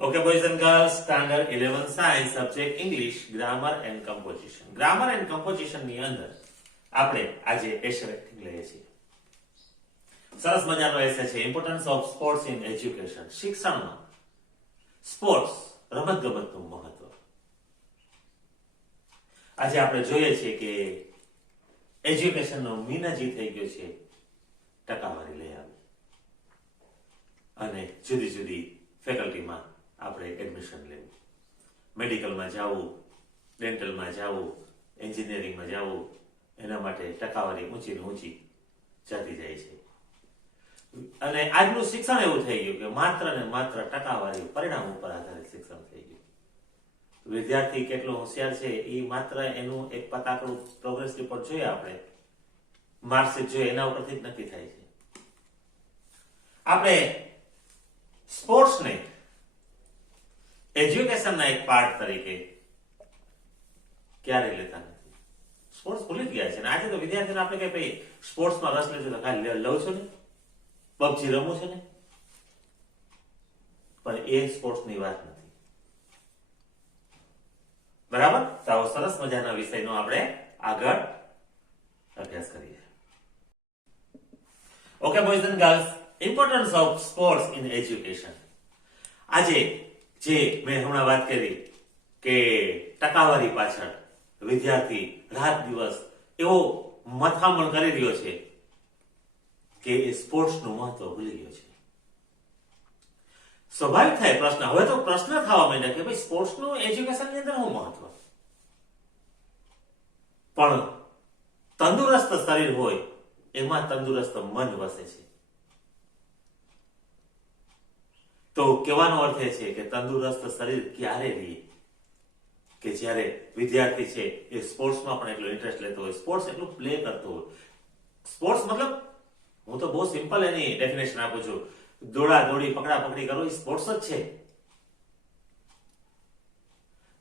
Okay, boys and girls, standard 11 science subject English, grammar and composition. Grammar and composition ની અંદર આપણે આજે એસે rating લઈએ છીએ. સરસ મજાનો એસે છે importance of sports in education. શિક્ષણમાં સ્પોર્ટ્સ રમતગમતનું મહત્વ. આજે આપણે જોઈએ છીએ કે એજ્યુકેશનનો મીન જ થઈ ગયો છે ટકાવારી લઈ આવી અને જુદી જુદી ફેકલ્ટીમાં આપણે એડમિશન લેવું, મેડિકલમાં જવું, ડેન્ટલમાં જવું, એન્જિનિયરિંગમાં જવું, એના માટે ટકાવારી ઊંચી ને ઊંચી જતી જાય છે. અને આજનું શિક્ષણ એવું થઈ ગયું કે માત્ર ને માત્ર ટકાવારી પરિણામ ઉપર આધારિત શિક્ષણ થઈ ગયું. વિદ્યાર્થી કેટલો હોશિયાર છે એ માત્ર એનું એક પતાકડું પ્રોગ્રેસ રિપોર્ટ જોઈએ, આપણે માર્કશીટ જોઈએ, એના ઉપરથી જ નક્કી થાય છે. આપણે સ્પોર્ટ્સને એજ્યુકેશનના એક પાર્ટ તરીકે ક્યારે લેતા નથી. સ્પોર્ટ્સ ભૂલી જ ગયા છે. આજે તો વિદ્યાર્થીઓને આપણે કઈ ભાઈ સ્પોર્ટ્સમાં રસ લેજો તો ખાલી લઉં છો ને, પબજી રમું છે ને, પણ એ સ્પોર્ટ્સની વાત નથી. બરાબર? તો આવો સરસ મજાના વિષયનો આપણે આગળ અભ્યાસ કરીએ. Okay boys and girls, importance of sports in education. આજે જે મેં હમણાં વાત કરી કે ટકાવારી પાછળ વિદ્યાર્થી રાત દિવસ એવો મથામણ કરી રહ્યો છે કે એ સ્પોર્ટ્સનું મહત્વ ભૂલી ગયો છે. સ્વાભાવિક થાય પ્રશ્ન, હવે તો પ્રશ્ન થવા માંડ્યા કે ભાઈ સ્પોર્ટ્સનું એજ્યુકેશનની અંદર શું મહત્વ? પણ તંદુરસ્ત શરીર હોય એમાં તંદુરસ્ત મન વસે છે. તો કહેવાનો અર્થ એ છે કે તંદુરસ્ત શરીર ક્યારે રહે કે જ્યારે વિદ્યાર્થી છે એ સ્પોર્ટ્સમાં પણ એટલો ઇન્ટરેસ્ટ લેતો હોય, સ્પોર્ટ્સ એટલું પ્લે કરતો હોય. સ્પોર્ટ્સ મતલબ હું તો બહુ સિમ્પલ એની ડેફિનેશન આપું છું, દોડા દોડી પકડા પકડી કરો એ સ્પોર્ટ્સ જ છે.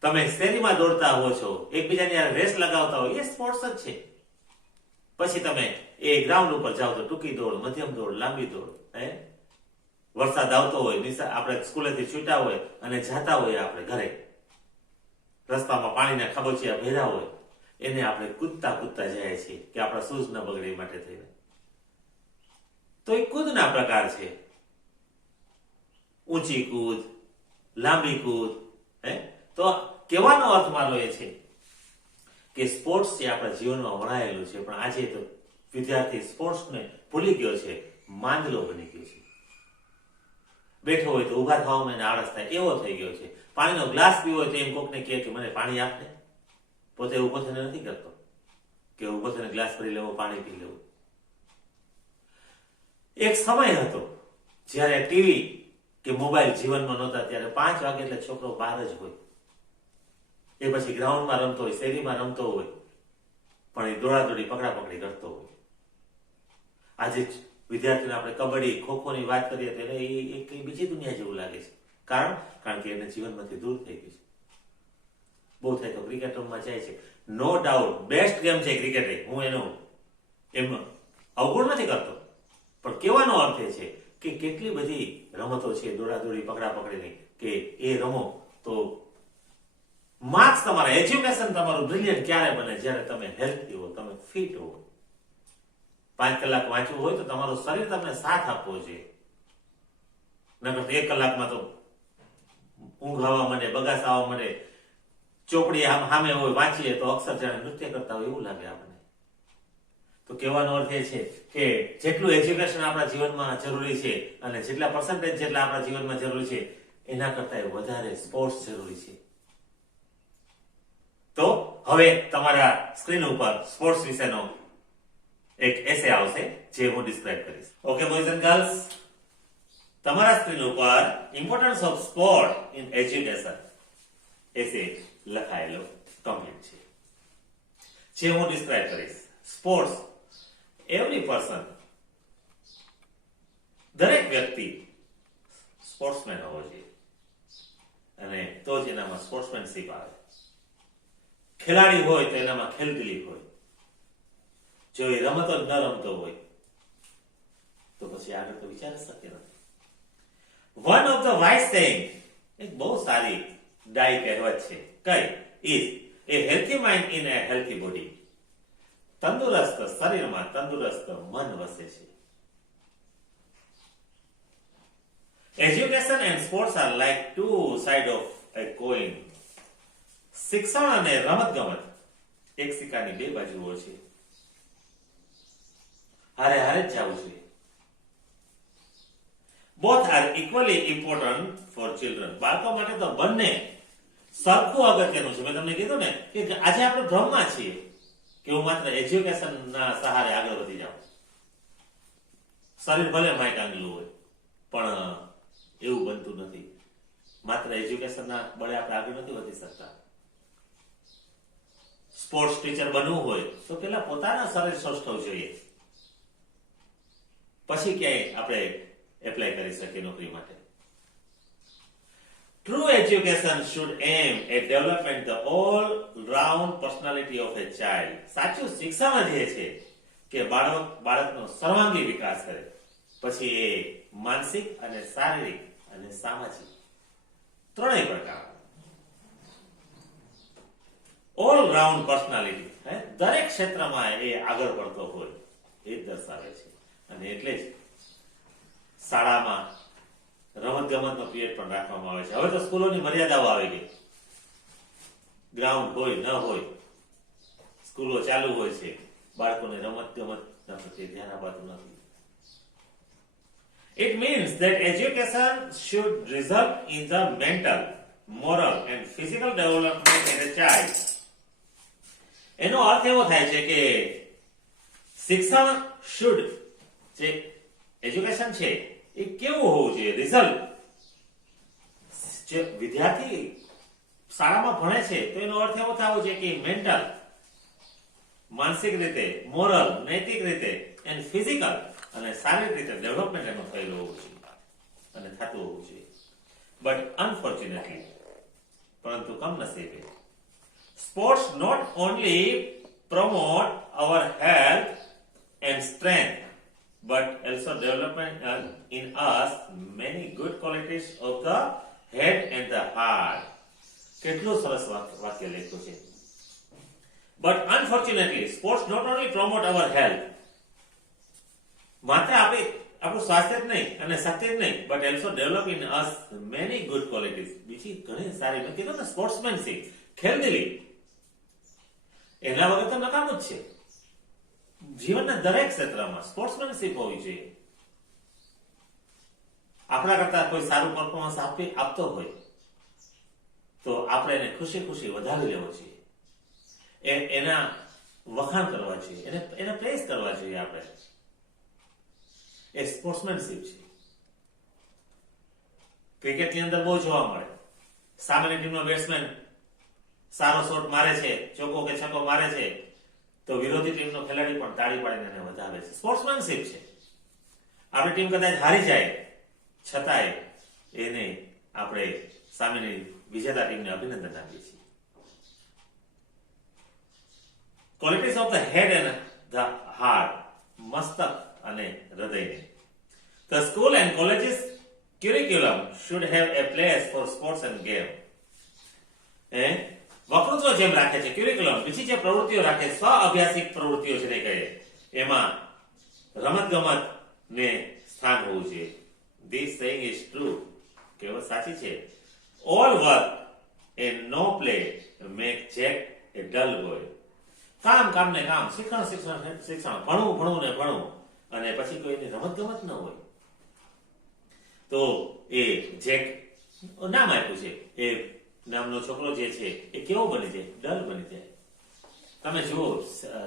તમે શેરીમાં દોડતા હો છો, એકબીજાની રેસ લગાવતા હો, એ સ્પોર્ટ્સ જ છે. પછી તમે એ ગ્રાઉન્ડ ઉપર જાઓ તો ટૂંકી દોડ, મધ્યમ દોડ, લાંબી દોડ, વરસાદ આવતો હોય, આપણે સ્કૂલેથી છૂટા હોય અને જાતા હોય આપણે ઘરે, રસ્તામાં પાણીના ખાબોચિયા ભેરા હોય, એને આપણે કૂદતા કૂદતા જાય છીએ કે આપણા શૂઝ ન બગડે માટે થઈને. તો એ કૂદના પ્રકાર છે. ઊંચી કૂદ, લાંબી કૂદ. તો કહેવાનો અર્થ મારો એ છે કે સ્પોર્ટ્સ છે આપણા જીવનમાં વણાયેલું છે, પણ આજે તો વિદ્યાર્થી સ્પોર્ટ્સને ભૂલી ગયો છે, માંદલો બની ગયો છે. બેઠો હોય તો ઉભા થવામાં એને આળસ થાય એવો થઈ ગયો છે. પાણીનો ગ્લાસ પીવો હોય તો એમ કોકને કહે કે મને પાણી આપને, પોતે ઉભો થઈને નથી કરતો કે ઉભો થઈને ગ્લાસ ભરી લેવો, પાણી પી લેવું. એક સમય હતો જ્યારે ટીવી કે મોબાઈલ જીવનમાં નહોતા, ત્યારે 5 વાગે એટલે છોકરો બહાર જ હોય. એ પછી ગ્રાઉન્ડમાં રમતો હોય, શેરીમાં રમતો હોય, પણ એ દોડાદોડી પકડા પકડી કરતો હોય. આજે વિદ્યાર્થીને આપણે કબડ્ડી, ખોખોની વાત કરીએ તો એને એ કઈ બીજી દુનિયા જેવું લાગે છે. કારણ કે એને જીવનમાંથી દૂર થઈ ગયું છે. બહુ થાય તો ક્રિકેટ રમવા જાય છે. નો ડાઉટ બેસ્ટ ગેમ છે ક્રિકેટ. હું એનું એમ અવગુણ નથી કરતો, પણ કહેવાનો અર્થ એ છે કે કેટલી બધી રમતો છે દોડાદોડી પકડા પકડીની કે એ રમો તો માર્ક્સ તમારા, એજ્યુકેશન તમારું બ્રિલિયન્ટ ક્યારે બને? જ્યારે તમે હેલ્થી હો, તમે ફિટ હો. 5 કલાક વાંચવું હોય તો તમારું શરીર તમને સાથ આપવો જોઈએ. નકર 1 કલાકમાં તો ઊંઘ આવવા માંડે, બગાસ આવવા માંડે, ચોપડી સામે હોય, વાંચીએ તો અક્ષર જાણે નૃત્ય કરતા હોય એવું લાગે આપણને. તો કહેવાનો અર્થ એ છે કે જેટલું એજ્યુકેશન આપણા જીવનમાં જરૂરી છે અને જેટલા પર્સન્ટેજ જેટલા આપણા જીવનમાં જરૂરી છે એના કરતા વધારે સ્પોર્ટ્સ જરૂરી છે. તો હવે તમારા સ્ક્રીન ઉપર સ્પોર્ટ્સ વિશેનો એક એસે આવશે જે હું ડિસ્ક્રાઇબ કરીશ. ઓકે બોયઝ એન્ડ ગર્લ્સ, તમારા સ્ક્રીન ઉપર importance of sport in education essay લખાયેલો કમ્પ્લીટ છે જે હું ડિસ્ક્રાઇબ કરીશ. સ્પોર્ટ્સ, એવરી પર્સન, દરેક વ્યક્તિ સ્પોર્ટ્સમેન હોવો જોઈએ અને તો જ એનામાં સ્પોર્ટ્સમેનશીપ આવે. ખેલાડી હોય તો એનામાં ખેલદિલી હોય. જો એ રમતો જ ન રમતો હોય તો પછી આગળ તો વિચાર જ શક્ય નથી. One of the wise saying એક બહુ સારી ડાય કહેવત છે. કઈ? Is A healthy mind in A healthy body. તંદુરસ્ત શરીરમાં તંદુરસ્ત મન વસે છે. Education and sports are like to side of A coin. શિક્ષણ અને રમતગમત એક સિક્કાની બે બાજુઓ છે. હારે હારે જ જવું જોઈએ. Both are equally important for children. બાળકો માટે તો બંને સરખું અગત્યનું છે. મેં તમને કીધું ને કે આજે આપણે ભ્રમમાં છીએ કે હું માત્ર એજ્યુકેશનના સહારે આગળ વધી જાઉં. શરીર ભલે માઇક આંગલું હોય, પણ એવું બનતું નથી. માત્ર એજ્યુકેશનના બળે આપણે આગળ નથી વધી શકતા. સ્પોર્ટ્સ ટીચર બનવું હોય તો પેલા પોતાના શરીર સ્વસ્થવું જોઈએ, પછી ક્યાંય આપણે એપ્લાય કરી શકીએ નોકરી માટે. True education should aim at developing the all-round personality of a child. સાચું શિક્ષણ જે છે કે બાળકનો સર્વાંગી વિકાસ કરે, પછી એ માનસિક અને શારીરિક અને સામાજિક ત્રણેય પ્રકાર ઓલ રાઉન્ડ પર્સનાલિટી દરેક ક્ષેત્રમાં એ આગળ પડતો હોય એ દર્શાવે છે. અને એટલે જ શાળામાં રમત ગમતનો પિરિયડ પણ રાખવામાં આવે છે. હવે તો સ્કૂલોની મર્યાદાઓ આવી ગઈ. ગ્રાઉન્ડ હોય ન હોય, સ્કૂલો ચાલુ હોય છે, બાળકોને રમત ગમતના પ્રત્યે ધ્યાન અપાતું નથી. It means that education should result in the mental, moral and physical development in a child. એનો અર્થ એવો થાય છે કે શિક્ષણ should, જે એજ્યુકેશન છે એ કેવું હોવું જોઈએ? રિઝલ્ટ, જે વિદ્યાર્થી શાળામાં ભણે છે તો એનો અર્થ એવો થવો જોઈએ કે મેન્ટલ, માનસિક રીતે, મોરલ, નૈતિક રીતે એન્ડ ફિઝિકલ અને શારીરિક રીતે ડેવલપમેન્ટ એનું થયેલું હોવું જોઈએ અને થતું હોવું જોઈએ. બટ અનફોર્ચ્યુનેટલી, પરંતુ કમનસીબે, sports not only promote our health and strength but also development in us many good qualities of the head and the heart. કેટલું સરસ વાક્ય લખ્યું છે. But unfortunately, sports not only promote our health, માત્ર આપણું સ્વાસ્થ્ય જ નહીં અને શક્તિ જ નહીં, but also develop in us many good qualities. બીજી ઘણી સારી, મેં કીધું ને સ્પોર્ટ્સમેનશીપ, ખેલદિલી, એના વગર તો નકામું જ છે. જીવનના દરેક ક્ષેત્રમાં સ્પોર્ટ્સમેનશીપ હોવી જોઈએ. આપણા કરતા કોઈ સારું પરફોર્મન્સ આપતો હોય તો આપણે એને ખુશી ખુશી વધાવી લેવો જોઈએ, એના વખાણ કરવા જોઈએ, એને પ્રેઝ કરવા જોઈએ. આપણે એ સ્પોર્ટ્સમેનશીપ છે. ક્રિકેટની અંદર બહુ જોવા મળે. સામેની ટીમનો બેટ્સમેન સારો શોટ મારે છે, ચોકો કે છક્કો મારે છે, તો વિરોધી ટીમનો ખેલાડી પણ તાળી પાડીને એને વધાવે છે. સ્પોર્ટ્સમેનશીપ છે. આપણી ટીમ કદાચ હારી જાય છતાંય એને આપણે સામેની વિજેતા ટીમને અભિનંદન આપીએ છીએ. Qualities of the head and the heart, મસ્તક અને હૃદયને. The school and colleges curriculum should have a place for sports and game. વકૃત્વ જેમ રાખે છે ક્યુરિક્યુલમ, બીજી જે પ્રવૃત્તિઓ રાખે, સ્વ અભ્યાસિક પ્રવૃત્તિઓ જેને કહે, એમાં રમત ગમત ને સ્થાન હોવું જોઈએ. This saying is true. કહેવત સાચી છે. All work and no play make Jack a dull boy. કામ ને કામ, શિક્ષણ, ભણવું ને ભણવું, અને પછી કોઈની રમત ગમત ન હોય તો એ જેક નામ આપ્યું છે. એ નામનો છોકરો જે છે એ કેવો બની જાય? ડલ બની જાય. તમે જુઓ,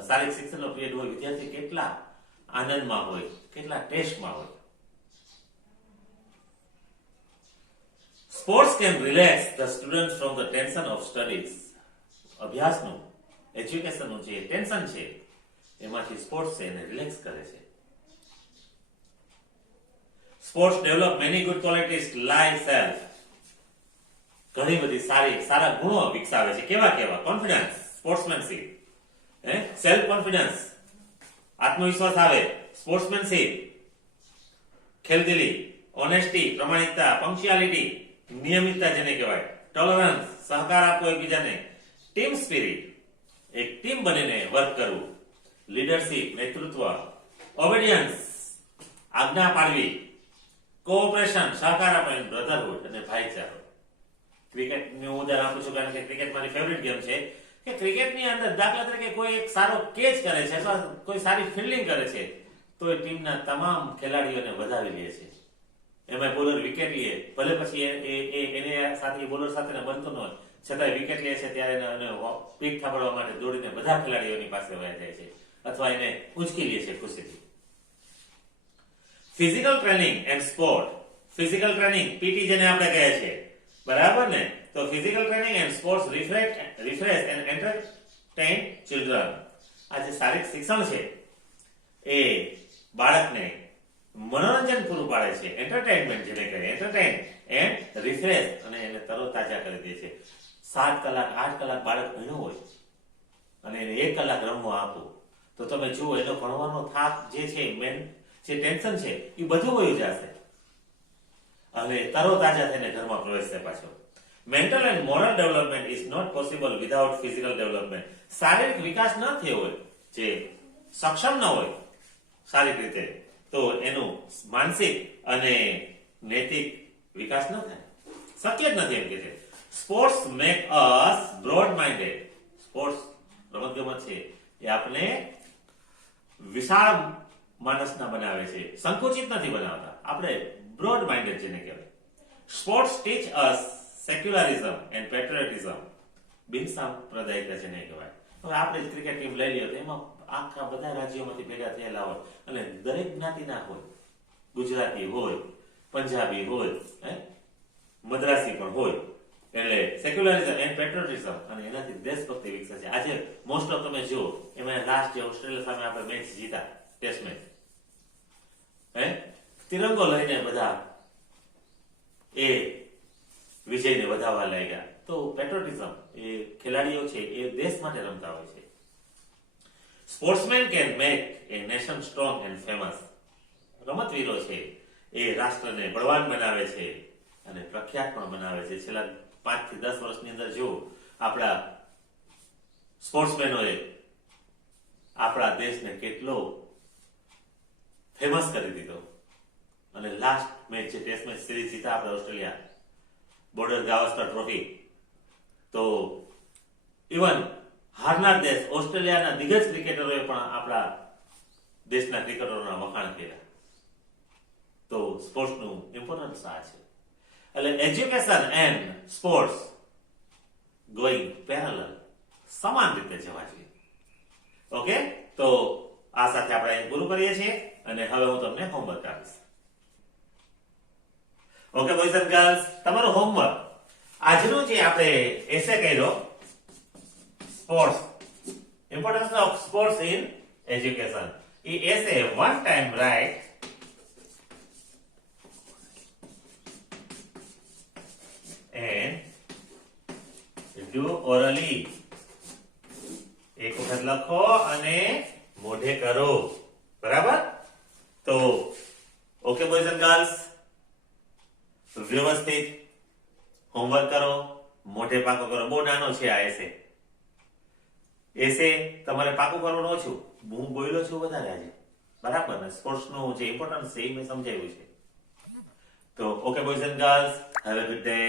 શારીરિક શિક્ષણનો પિરિયડ હોય, વિદ્યાર્થી કેટલા આનંદમાં હોય, કેટલા ટેસ્ટમાં હોય. Sports can relax the student from the tension of studies. અભ્યાસનું, એજ્યુકેશનનું જે ટેન્શન છે એમાંથી સ્પોર્ટ્સ છે એને રિલેક્સ કરે છે. Sports develop many good qualities like self. ઘણી બધી સારા ગુણો વિકસાવે છે. કેવા? કોન્ફિડન્સ, સ્પોર્ટ્સમેનશીપ, સેલ્ફ કોન્ફિડન્સ, આત્મવિશ્વાસ આવે, સ્પોર્ટ્સમેનશીપ, ખેલદિલી, ઓનેસ્ટી, પ્રમાણિકતા, પંક્ચ્યુઆલિટી, નિયમિતતા જેને કહેવાય, ટોલરન્સ, સહકાર આપવો એકબીજાને, ટીમ સ્પિરિટ, એક ટીમ બનીને વર્ક કરવું, લીડરશિપ, નેતૃત્વ, ઓબેડિયન્સ, આજ્ઞા પાડવી, કોઓપરેશન, સહકાર આપવો, બ્રધરહુડ અને ભાઈચારો. ક્રિકેટનું ઉદાહરણ આપું છું કારણ કે ક્રિકેટ મારી ફેવરિટ ગેમ છે કે ક્રિકેટની અંદર દાખલા તરીકે કોઈ એક સારો કેચ કરે છે અથવા કોઈ સારી ફિલ્ડિંગ કરે છે તો એ ટીમના તમામ ખેલાડીઓને વધાવી લે છે. એમાં બોલર વિકેટ લે, ભલે પછી એને સાથે બોલર સાથે બનતો ન હોય છતાં વિકેટ લે છે ત્યારે એને પીક થાપડવા માટે દોડીને બધા ખેલાડીઓની પાસે વયા જાય છે અથવા એને ઉંચકી લે છે ખુશીથી. Physical training and sport. Physical training PT જેને આપણે કહે છે, બરાબર ને? તો physical training and sports refresh and entertain children. આ જે શારીરિક શિક્ષણ છે એ બાળકને મનોરંજન પૂરું પાડે છે, એન્ટરટેનમેન્ટ જેને કહે, એન્ટરટેઇન એન્ડ રિફ્રેશ, અને એને તરોતાજા કરી દે છે. 7 કલાક 8 કલાક બાળક ભણ્યો હોય અને એને 1 કલાક રમવા આપો તો તમે જુઓ એનો ભણવાનો થાક જે છે, જે ટેન્શન છે એ બધું વયું જશે અને તરોતાજા થઈને ઘરમાં પ્રવેશશે પાછો. Mental and moral development is not possible without physical development. શારીરિક વિકાસ ન થયો હોય, જે સક્ષમ ન હોય શારીરિક રીતે, તો એનું માનસિક અને નૈતિક વિકાસ ન થાય, શક્ય જ નથી એમ કે છે. Sports make us broad minded. Sports રમતગમત છે એ આપણે વિશાળ માનસના બનાવે છે, સંકુચિત નથી બનાવતા. આપણે બ્રોડ માઇન્ડેડ જેને કહેવાય. Sports teach us secularism and patriotism. બિનસાંપ્રદાયિકતા જેને કહેવાય. હવે આપણે જ ક્રિકેટ ટીમ લઈ લઈએ તો એમાં આખા બધા રાજ્યોમાંથી ભેગા થયેલા હોય અને દરેક જ્ઞાતિના હોય. ગુજરાતી હોય, પંજાબી હોય, મદ્રાસી પણ હોય. એટલે સેક્યુલરિઝમ એન્ડ પેટ્રિયોટિઝમ, અને એનાથી દેશભક્તિ વિકસે છે. આજે મોસ્ટ ઓફ તમે જુઓ એમાં લાસ્ટ જે ઓસ્ટ્રેલિયા સામે આપણે મેચ જીતા, ટેસ્ટ મેચ, તિરંગો લઈને બધા એ વિજયને વધાવવા લાગ્યા. તો પેટ્રિયોટિઝમ, એ ખેલાડીઓ છે એ દેશ માટે રમતા હોય છે. Sportsman can make A nation strong and famous. રમતવીરો છે એ રાષ્ટ્રને બળવાન બનાવે છે અને પ્રખ્યાત પણ બનાવે છે. છેલ્લા 5 થી 10 વર્ષની અંદર જો આપણા સ્પોર્ટ્સમેનોએ આપણા દેશને કેટલો ફેમસ કરી દીધો. અને લાસ્ટ મેચ છે ટેસ્ટ મેચ સિરીઝ જીતા આપણે ઓસ્ટ્રેલિયા, બોર્ડર ગાવસ્કર ટ્રોફી. તો ઇવન હારનાર દેશ ઓસ્ટ્રેલિયાના દિગ્ગજ ક્રિકેટરોએ પણ આપણા દેશના ક્રિકેટરોના વખાણ કર્યા. તો સ્પોર્ટ્સનું ઇમ્પોર્ટન્સ આ છે. એટલે education and sports going parallel, સમાન રીતે જવા જોઈએ. ઓકે, તો આ સાથે આપણે અહીં પૂરું કરીએ છીએ અને હવે હું તમને હોમવર્ક આપીશ. ઓકે બોયઝ એન્ડ ગર્લ્સ, તમારું હોમવર્ક આજનું જે આપણે એસે કર્યો, sports, importance of sports in education, એ essay one time write and do orally. એક વખત લખો અને મોઢે કરો, બરાબર? તો ઓકે બોયઝ એન્ડ ગર્લ્સ, વ્યવસ્થિત હોમવર્ક કરો, મોઢે પાકો કરો. બહુ નાનો છે આ એસે તમારે પાકું કરવાનું ઓછું, હું બોલ્યો છું વધારે આજે, બરાબર ને? સ્પોર્ટ્સ નું જે ઇમ્પોર્ટન્સ છે એ મેં સમજાવ્યું છે. તો okay boys and girls, have a good day.